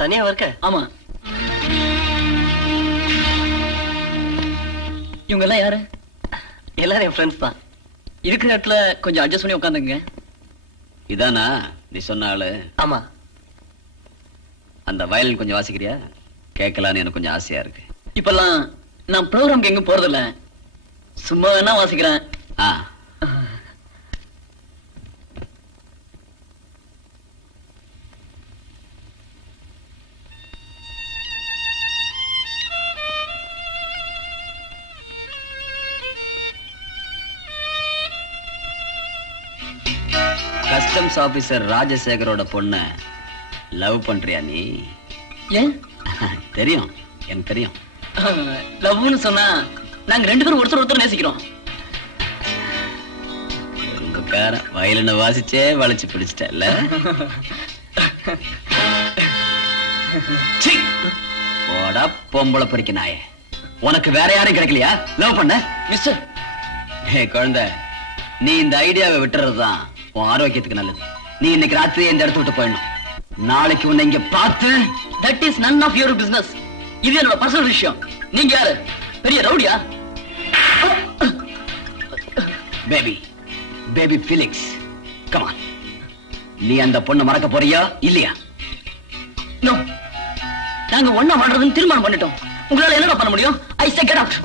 தனியா இருக்க? ஆமா. இவங்க எல்லாம் யாரு? எல்லாரும் என் ஃப்ரெண்ட்ஸ் தான். இருக்கிற இடத்துல கொஞ்சம் அட்ஜஸ்ட் பண்ணி உட்காந்துங்க. இதானா நீ சொன்ன ஆளு? ஆமா. அந்த வயலின் கொஞ்சம் வாசிக்கிறியா? கேட்கலான்னு எனக்கு கொஞ்சம் ஆசையா இருக்கு. இப்பெல்லாம் நான் ப்ரோக்ராம்க்கு எங்கும் போறதில்ல, சும்மா வேணா வாசிக்கிறேன். ஆ, கஸ்டம்ஸ் ஆபீசர் ராஜசேகரோட பொண்ண லவ் பண்றியா நீ? ஏன்? தெரியும், எனக்கு தெரியும். லவ்னு சொன்னா நாங்க ரெண்டு பேரும் ஒருத்தர் ஒருத்தர் நேசிக்கிறோம். வயலின வாசிச்சே வளைச்சு பிடிச்சிட்டல. போடா பொம்பளை பொறிக்க நாயே, உனக்கு வேற யாரும் கிடைக்கலையா லவ் பண்ண? மிஸ்டர், குழந்தை, நீ இந்த ஐடியாவை விட்டுறதுதான் உன் ஆரோக்கியத்துக்கு நல்லது. நீ இன்னைக்கு ராத்திரி இந்த இடத்த விட்டு போயிடணும். நாளைக்கு உன்னை இங்க பார்த்து. That is none of your business. இது என்னோட பர்சனல் விஷயம். நீங்க யாரு? பெரிய ரவுடியா? பேபி, பேபி பிலிக்ஸ், கம் ஆன். நீ அந்த பொண்ணை மறக்க போறியா இல்லையா? நோ, நாங்க ஒண்ணா வாழ்றதுன்னு தீர்மானம் பண்ணிட்டோம். உங்களால என்னடா பண்ண முடியும்? ஐ சே கெட் அவுட்.